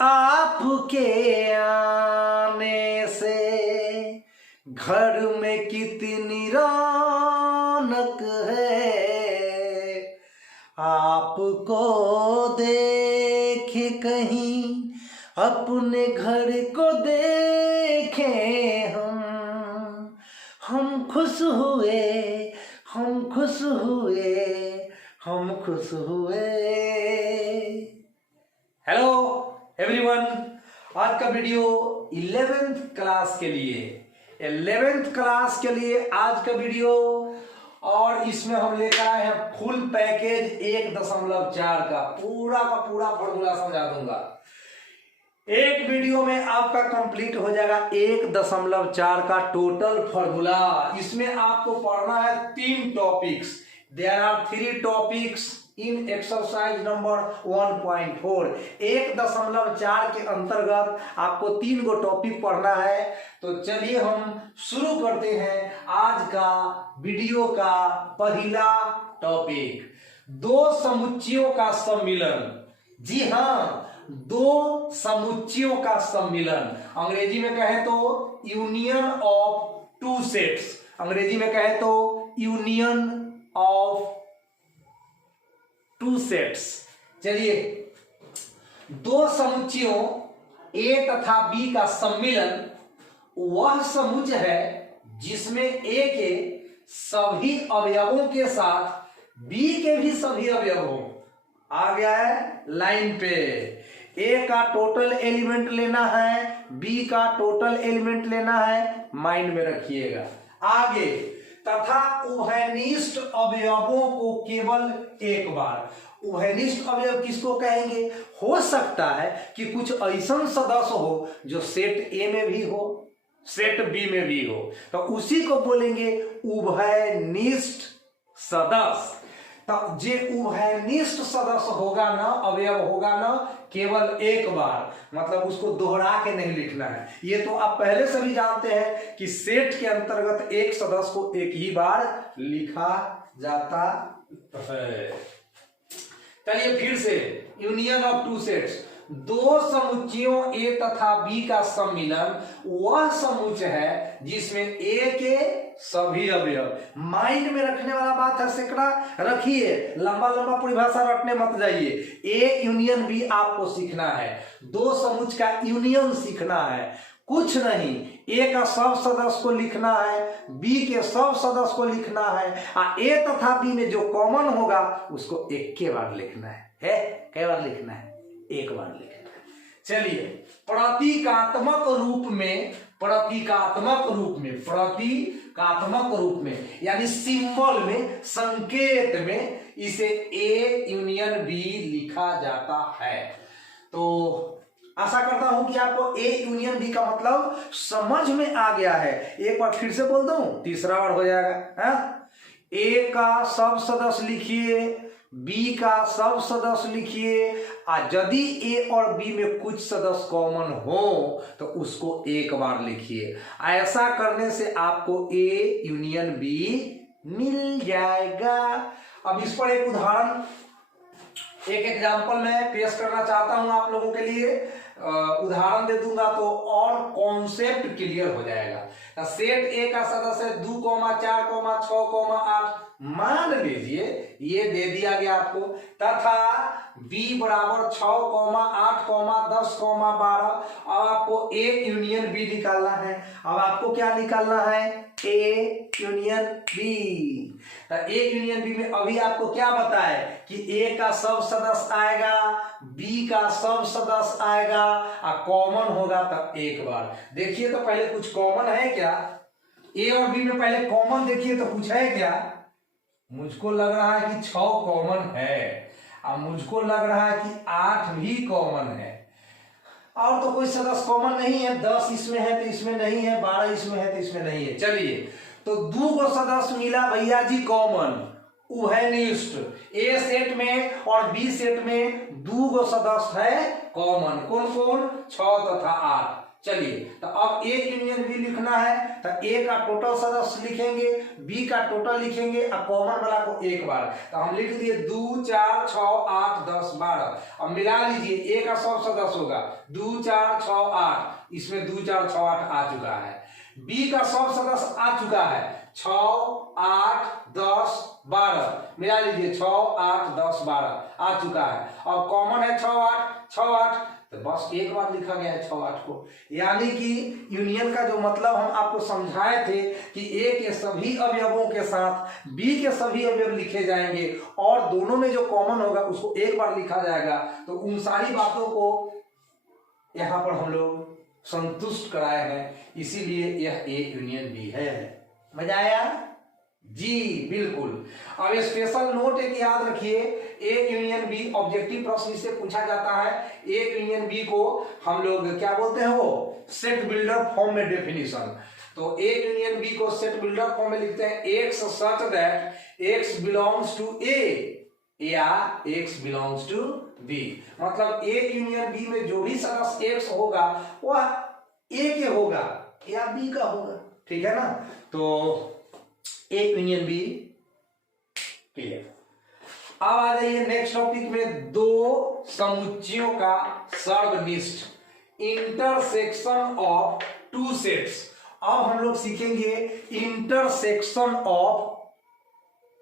आपके आने से घर में कितनी रौनक है, आपको देख कहीं अपने घर को देखें हम खुश हुए, हम खुश हुए, हम खुश हुए। हेलो एवरीवन, आज का वीडियो 11th क्लास के लिए 11th क्लास के लिए आज का वीडियो, और इसमें हम लेकर आए हैं फुल पैकेज 1.4 का पूरा फॉर्मूला समझा दूंगा। एक वीडियो में आपका कंप्लीट हो जाएगा 1.4 का टोटल फॉर्मूला। इसमें आपको पढ़ना है 3 topics. There are 3 topics in exercise number 1.4। 1.4 के अंतर्गत आपको 3 गो टॉपिक पढ़ना है। तो चलिए हम शुरू करते हैं आज का वीडियो का पहला टॉपिक, 2 समुच्चयों का सम्मिलन। जी हाँ, 2 समुच्चयों का सम्मिलन। अंग्रेजी में कहें तो यूनियन ऑफ 2 सेट्स। अंग्रेजी में कहें तो यूनियन ऑफ 2 सेट्स। चलिए, 2 समुच्चयों A तथा B का सम्मिलन वह समुच्चय है जिसमें A के सभी अवयवों के साथ B के भी सभी अवयव हो। आ गया है लाइन पे। A का टोटल एलिमेंट लेना है, B का टोटल एलिमेंट लेना है, माइंड में रखिएगा। आगे, तथा उभयनिष्ठ अवयवों को केवल एक बार। उभयनिष्ठ अवयव किसको कहेंगे? हो सकता है कि कुछ ऐसा सदस्य हो जो सेट ए में भी हो, सेट बी में भी हो, तो उसी को बोलेंगे उभयनिष्ठ सदस्य। तो जे उभयनिष्ठ सदस्य होगा ना, अवयव होगा ना, केवल एक बार, मतलब उसको दोहरा के नहीं लिखना है। ये तो आप पहले से भी जानते हैं कि सेट के अंतर्गत एक सदस्य को एक ही बार लिखा जाता है। चलिए फिर से, यूनियन ऑफ 2 सेट्स। 2 समुच्चयों A तथा B का सम्मिलन वह समुच्चय है जिसमें A के सभी अवयव। माइंड में रखने वाला बात है, सेकड़ा रखिए, लंबा परिभाषा रटने मत जाइए। A यूनियन B आपको सीखना है, 2 समुच्चय का यूनियन सीखना है, कुछ नहीं। A का सब सदस्य को लिखना है, B के सब सदस्य को लिखना है, और A तथा B में जो कॉमन होगा उसको एक के बार लिखना है। कै बार लिखना है? एक बार लिखना है। चलिए, प्रतीकात्मक रूप में यानी सिंबल में, संकेत में इसे A यूनियन B लिखा जाता है। तो आशा करता हूं कि आपको A यूनियन B का मतलब समझ में आ गया है। एक बार फिर से बोल दूं, तीसरा बार हो जाएगा। A का सब सदस्य लिखिए, B का सब सदस्य लिखिए, और यदि A और B में कुछ सदस्य कॉमन हो तो उसको एक बार लिखिए। ऐसा करने से आपको A यूनियन B मिल जाएगा। अब इस पर एक उदाहरण, एक एग्जाम्पल मैं पेश करना चाहता हूं आप लोगों के लिए। उदाहरण दे दूंगा तो और कॉन्सेप्ट क्लियर हो जाएगा। सेट ए का सदस्य 2, 4, 6, 8 मान लीजिए, ये दे दिया गया आपको, तथा B बराबर 6, 8, 10, 12। अब आपको A यूनियन B निकालना है। अब आपको क्या निकालना है? A union B। तो A यूनियन B में अभी आपको क्या बताए कि A का सब सदस्य आएगा, B का सब सदस्य आएगा, और कॉमन होगा तब एक बार। देखिए तो पहले कुछ कॉमन है क्या? A और B में पहले कॉमन देखिए तो कुछ है क्या? मुझको लग रहा है कि 6 कॉमन है, और मुझको लग रहा है कि 8 भी कॉमन है, और तो कोई सदस्य कॉमन नहीं है। 10 इसमें है तो इसमें नहीं है, 12 इसमें है तो इसमें नहीं है। चलिए, तो 2 गो सदस्य मिला भैया जी कॉमन, उभयनिष्ठ। A सेट में और B सेट में 2 गो सदस्य है कॉमन। कौन कौन? 6 तथा 8। चलिए, तो अब ए यूनियन बी लिखना है, तो ए का टोटल सदस्य लिखेंगे, बी का टोटल लिखेंगे और कॉमन वाला को एक बार, तो हम लिख दिए 2 4 6 8 10 12। अब मिला लीजिए, ए का सब सदस्य होगा 2 4 6 8, इसमें 2 4 6 8 आ चुका है। बी का सब सदस्य आ चुका है 6 8 10 12, मिला लीजिए 6 8 10 12 आ चुका है। अब कॉमन है 6 8, तो बस एक बार लिखा गया है 6 8 को। यानी कि यूनियन का जो मतलब हम आपको समझाए थे कि ए के सभी अवयवों के साथ बी के सभी अवयव लिखे जाएंगे और दोनों में जो कॉमन होगा उसको एक बार लिखा जाएगा। तो उन सारी बातों को यहाँ पर हम लोग संतुष्ट कराए हैं, इसीलिए यह ए यूनियन बी है। मजा आया जी? बिल्कुल। अब स्पेशल नोट एक याद रखिए, ए यूनियन बी ऑब्जेक्टिव प्रश्न से पूछा जाता है। ए यूनियन बी को हम लोग क्या बोलते हैं, वो सेट बिल्डर फॉर्म में डेफिनेशन। तो ए यूनियन बी को सेट बिल्डर फॉर्म में लिखते हैं x such that x belongs to A या एक्स बिलोंग्स टू बी। मतलब ए यूनियन बी में जो भी सदस्य एक्स होगा वह ए के होगा या बी का होगा, ठीक है ना? तो ए यूनियन बी क्लियर। अब आ जाइए नेक्स्ट टॉपिक में, दो समुच्चयों का सर्वनिष्ठ इंटरसेक्शन ऑफ टू सेट्स। अब हम लोग सीखेंगे इंटरसेक्शन ऑफ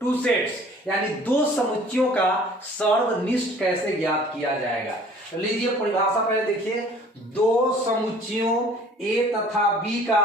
टू सेट्स, यानी दो समुच्चयों का सर्वनिष्ठ कैसे ज्ञात किया जाएगा। तो लीजिए परिभाषा पहले देखिए, दो समुच्चयों ए तथा बी का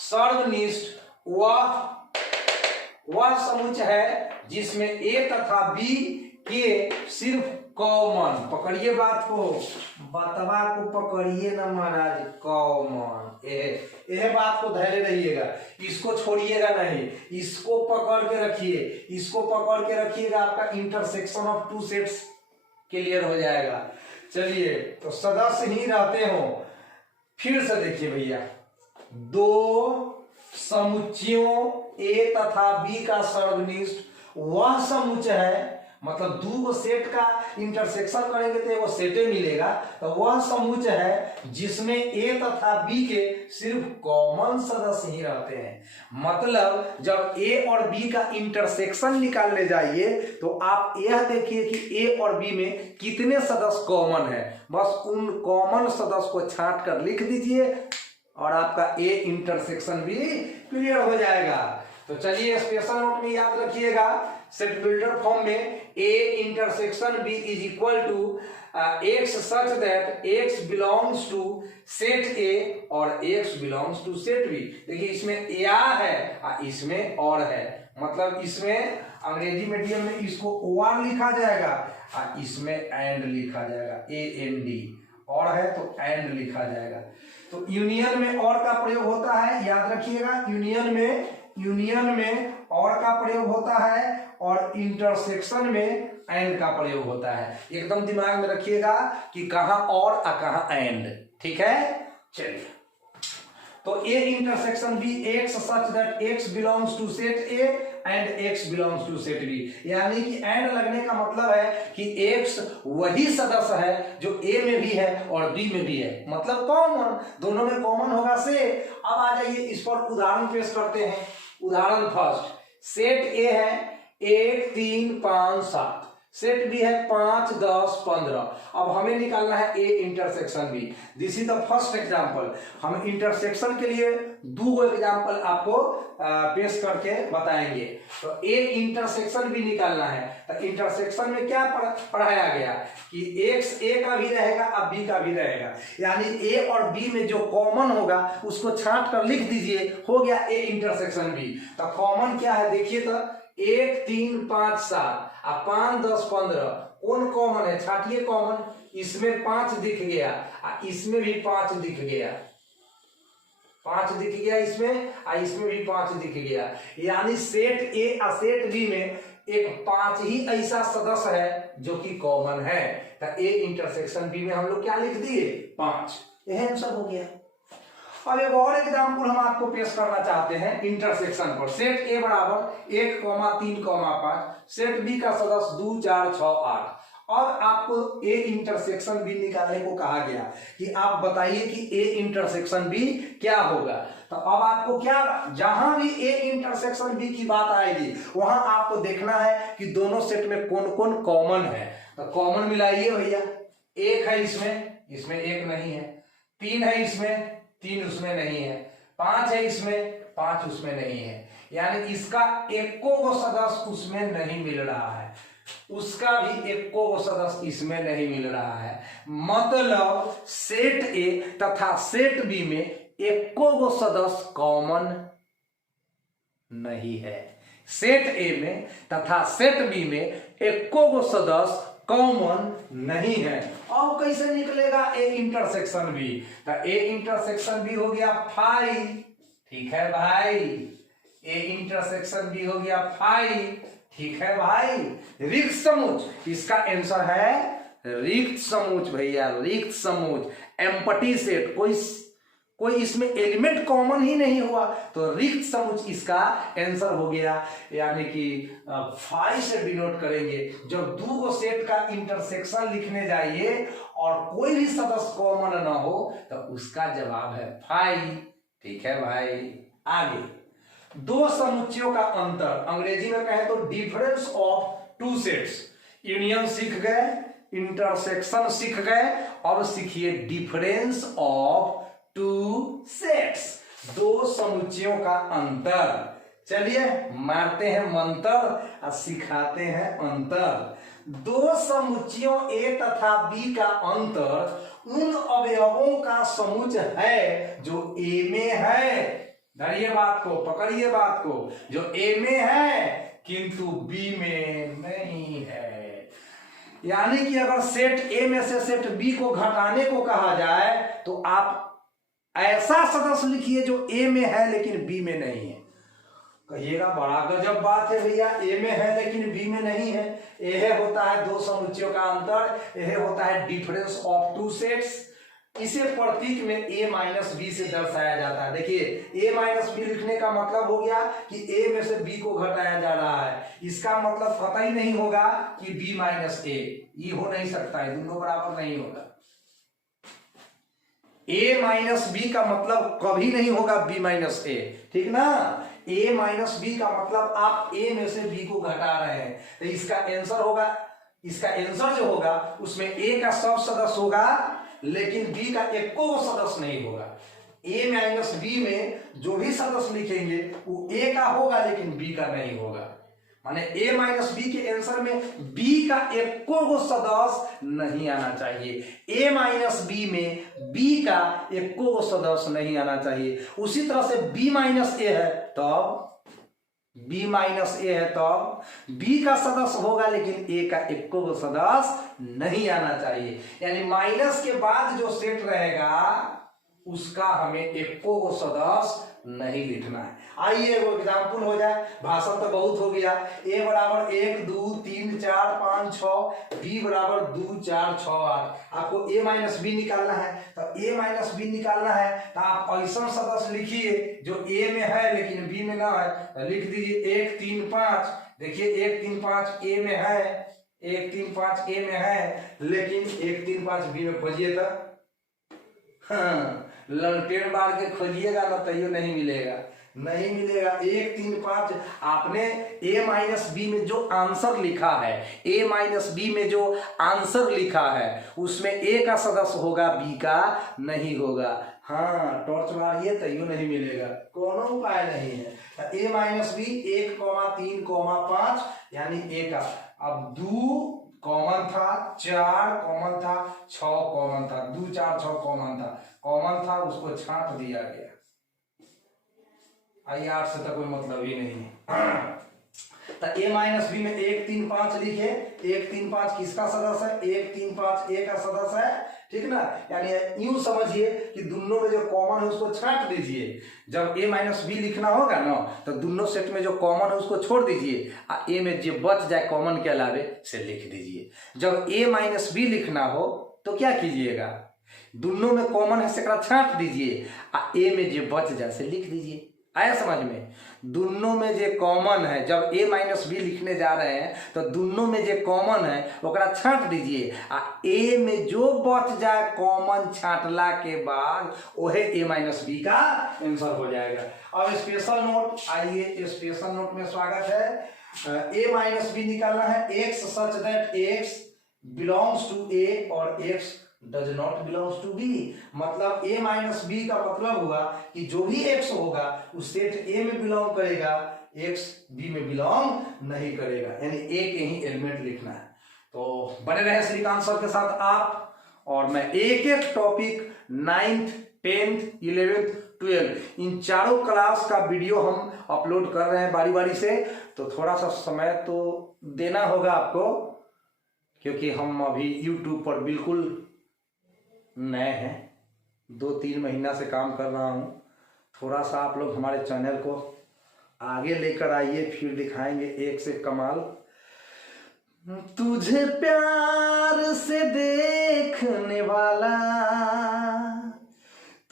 सर्वनिष्ठ वह समुच्चय है जिसमें ए तथा बी के सिर्फ कॉमन, पकड़िए बात को, बतवा को पकड़िए ना महाराज, कॉमन, यह बात को धैर्य रहिएगा, इसको छोड़िएगा नहीं, इसको पकड़ के रखिए, इसको पकड़ के रखिएगा, आपका intersection of two sets clear हो जाएगा। चलिए, तो सदस्य ही रहते हो, फिर से देखिए भैया, दो समुच्चयों ए तथा बी का सर्वनिष्ठ वह समुच्चय है, मतलब दो सेट का इंटरसेक्शन करेंगे तो वो सेटे मिलेगा, तो वह समुच्चय है जिसमें ए तथा बी के सिर्फ कॉमन सदस्य ही रहते हैं। मतलब जब ए और बी का इंटरसेक्शन निकालने जाइए तो आप यह देखिए कि ए और बी में कितने सदस्य कॉमन है, बस उन कॉमन सदस्य को छांट कर लिख दीजिए और आपका ए इंटरसेक्शन भी क्लियर हो जाएगा। तो चलिए स्पेशल नोट में याद रखिएगा, सेट बिल्डर फॉर्म में A intersection B is equal to x such that x belongs to set A और x belongs to set B. देखिए इसमें या है, इसमें और है, मतलब इसमें अंग्रेजी मीडियम में इसको और लिखा जाएगा और इसमें एंड लिखा जाएगा, AND, और है तो एंड लिखा जाएगा। तो यूनियन में और का प्रयोग होता है, याद रखिएगा, यूनियन में और का प्रयोग होता है और इंटरसेक्शन में एंड का प्रयोग होता है। एकदम दिमाग में रखिएगा कि कहां और कहां एंड, ठीक है? चलिए, तो A intersection B x such that x belongs to set A and x belongs to set B, यानी कि एंड लगने का मतलब है कि एक्स वही सदस्य है जो ए में भी है और बी में भी है, मतलब कॉमन, दोनों में कॉमन होगा से। अब आ जाइए इस पर उदाहरण पेश करते हैं। उदाहरण फर्स्ट, सेट ए है 1 3 5 7, सेट बी है 5 10 15। अब हमें निकालना है A intersection B. This is the first example. हम इंटरसेक्शन के लिए दो एग्जांपल आपको पेश करके बताएंगे। तो ए इंटरसेक्शन बी निकालना है, तो इंटरसेक्शन में क्या पढ़ाया गया कि एक्स ए का भी रहेगा अब बी का भी रहेगा, यानी ए और बी में जो कॉमन होगा उसको छांट कर लिख दीजिए, हो गया ए इंटरसेक्शन बी। तो कॉमन क्या है देखिए, तो 1 3 5 7 और 5 10 15 कौन कॉमन है, छाटिए कॉमन, इसमें 5 दिख गया, इसमें भी 5 दिख गया, 5 दिख गया इसमें, इसमें भी 5 दिख गया, यानी सेट ए और सेट बी में एक 5 ही ऐसा सदस्य है जो कि कॉमन है। तो ए इंटरसेक्शन बी में हम लोग क्या लिख दिए, 5। यह आंसर हो गया। अब एक और एग्जाम्पल हम आपको पेश करना चाहते हैं इंटरसेक्शन पर। सेट ए बराबर 1 3 5, सेट बी का सदस्य 2 4 6 8। और आपको ए इंटरसेक्शन बी निकालने को कहा गया कि आप बताइए कि ए इंटरसेक्शन बी क्या होगा। तो अब आपको क्या, जहां भी ए इंटरसेक्शन बी की बात आएगी वहां आपको देखना है कि दोनों सेट में कौन कौन कॉमन है। तो कॉमन मिलाइए भैया, एक है इसमें एक नहीं है, 3 है इसमें 3 उसमें नहीं है, 5 है इसमें 5 उसमें नहीं है, यानी इसका एको को सदस्य उसमें नहीं मिल रहा है, उसका भी एको को सदस्य इसमें नहीं मिल रहा है। मतलब सेट ए तथा सेट बी में एको को सदस्य कॉमन नहीं है। सेट ए में तथा सेट बी में एको को सदस्य कॉमन नहीं है। अब कैसे निकलेगा ए इंटरसेक्शन बी? तो ए इंटरसेक्शन बी हो गया 5, ठीक है भाई, ए इंटरसेक्शन बी हो गया 5, ठीक है भाई। रिक्त समुच, इसका आंसर है रिक्त समुच भैया, रिक्त समुच, एम्प्टी सेट, कोई इसमें एलिमेंट कॉमन ही नहीं हुआ, तो रिक्त समुच इसका आंसर हो गया। यानी कि 5 से डिनोट करेंगे। जब दो को सेट का इंटरसेक्शन लिखने जाइए और कोई भी सदस्य कॉमन ना हो तो उसका जवाब है 5, ठीक है भाई। आगे, दो समुच्चयों का अंतर, अंग्रेजी में कहें तो difference of two sets. Union सीख गए, इंटरसेक्शन सीख गए, अब सीखिए डिफरेंस ऑफ टू सेट्स, दो समुच्चयों का अंतर। चलिए मारते हैं मंतर और सिखाते हैं अंतर। दो समुच्चयों ए तथा बी का अंतर उन अवयवों का समुच्चय है जो ए में है, धरिए बात को, पकड़िए बात को, जो ए में है किंतु बी में नहीं है। यानी कि अगर सेट ए में से सेट बी को घटाने को कहा जाए तो आप ऐसा सदस्य लिखिए जो ए में है लेकिन बी में नहीं है। कहिएगा बड़ा गजब बात है भैया, ए में है लेकिन बी में नहीं है। यह होता है दो समुच्चयों का अंतर, यह होता है डिफरेंस ऑफ टू सेट्स। इसे प्रतीक में a माइनस बी से दर्शाया जाता है। देखिए a माइनस बी लिखने का मतलब हो गया कि a में से b को घटाया जा रहा है। इसका मतलब कतई नहीं होगा कि b माइनस a, ये हो नहीं सकता है, दोनों बराबर नहीं होगा। a माइनस बी का मतलब कभी नहीं होगा b माइनस a, ठीक ना। a माइनस बी का मतलब आप a में से b को घटा रहे हैं, तो इसका आंसर होगा, इसका आंसर जो होगा उसमें a का सब सदस्य होगा लेकिन b का एको सदस्य नहीं होगा। a माइनस बी में जो भी सदस्य लिखेंगे वो a का होगा लेकिन b का नहीं होगा। माने a माइनस बी के आंसर में b का एको सदस्य नहीं आना चाहिए। a माइनस बी में b का एको सदस्य नहीं आना चाहिए। उसी तरह से b माइनस a है तब b माइनस ए है तब b का सदस्य होगा लेकिन a का एको सदस्य नहीं आना चाहिए। यानी माइनस के बाद जो सेट रहेगा उसका हमें एको सदस्य नहीं लिखना है। आइए एगो एग्जाम्पल हो जाए, भाषण तो बहुत हो गया। a बराबर 1 2 3 4 5 6, b बराबर 2 4 6 8। आपको a माइनस बी निकालना है, तो a माइनस बी निकालना है तो आप ऐसा सदस्य लिखिए जो a में है लेकिन b में ना है, तो लिख दीजिए 1 3 5। देखिए 1 3 5 a में है, 1 3 5 a में है लेकिन 1 3 5 b में खोजिए तो ललटेन बार के खोजिएगा ना तैयो नहीं मिलेगा, नहीं मिलेगा। 1 3 5 आपने a माइनस बी में जो आंसर लिखा है, a माइनस बी में जो आंसर लिखा है उसमें a का सदस्य होगा b का नहीं होगा। हाँ टॉर्च मारिए तैयो नहीं मिलेगा, कोनो उपाय नहीं है। a माइनस बी 1 3 5 यानी a का, अब 2 कॉमन था, 4 कॉमन था, 6 कॉमन था, 2 4 6 कॉमन था, उसको छांट दिया गया। आई 8 से तो कोई मतलब ही नहीं है। तो a माइनस बी में 1 3 5 लिखे, 1 3 5 किसका सदस्य है? 1 3 5 a का सदस्य है, ठीक ना। यानी यूं समझिए कि दोनों में जो कॉमन है उसको छांट दीजिए। जब a माइनस बी लिखना होगा ना तो दोनों सेट में जो कॉमन है उसको छोड़ दीजिए, a में जो बच जाए कॉमन के अलावे से लिख दीजिए। जब a माइनस बी लिखना हो तो क्या कीजिएगा, दोनों में कॉमन है से छांट दीजिए, a में जो बच जाए से लिख दीजिए। आया समझ में? दोनों में जे कॉमन है, जब a माइनस बी लिखने जा रहे हैं तो दोनों में जे कॉमन है ओकरा छांट दीजिए, आ a में जो बच जाए कॉमन छांटला के बाद वही a माइनस बी का आंसर हो जाएगा। अब स्पेशल नोट, आइए स्पेशल नोट में स्वागत है। a माइनस बी निकालना है, x such that x belongs to a और x does not belongs to B. मतलब a माइनस बी का मतलब हुआ कि जो भी x होगा उस सेट a में बिलोंग करेगा, x b में बिलोंग नहीं करेगा, यानी a के ही एलिमेंट लिखना है। तो बने रहे श्रीकांत सर के साथ आप, और मैं एक एक टॉपिक 9th 10th 11th 12 इन चारों क्लास का वीडियो हम अपलोड कर रहे हैं बारी बारी से। तो थोड़ा सा समय तो देना होगा आपको, क्योंकि हम अभी YouTube पर बिल्कुल नए हैं, 2-3 महीना से काम कर रहा हूं। थोड़ा सा आप लोग हमारे चैनल को आगे लेकर आइए, फिर दिखाएंगे एक से कमाल। तुझे प्यार से देखने वाला,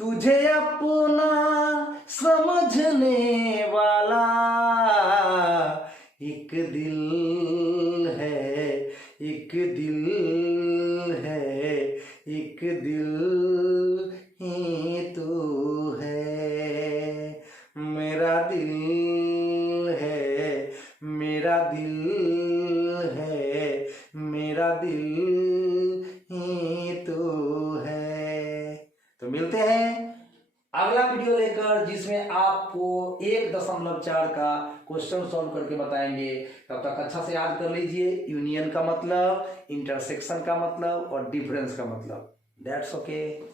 तुझे अपना समझने वाला एक दिल है, एक दिल है, एक दिल ही तो है, मेरा दिल है, मेरा दिल है, मेरा दिल ही तो है। तो मिलते हैं अगला वीडियो लेकर, जिसमें आपको 1.4 का क्वेश्चन सॉल्व करके बताएंगे। तब तक अच्छा से याद कर लीजिए यूनियन का मतलब, इंटरसेक्शन का मतलब और डिफरेंस का मतलब। That's okay.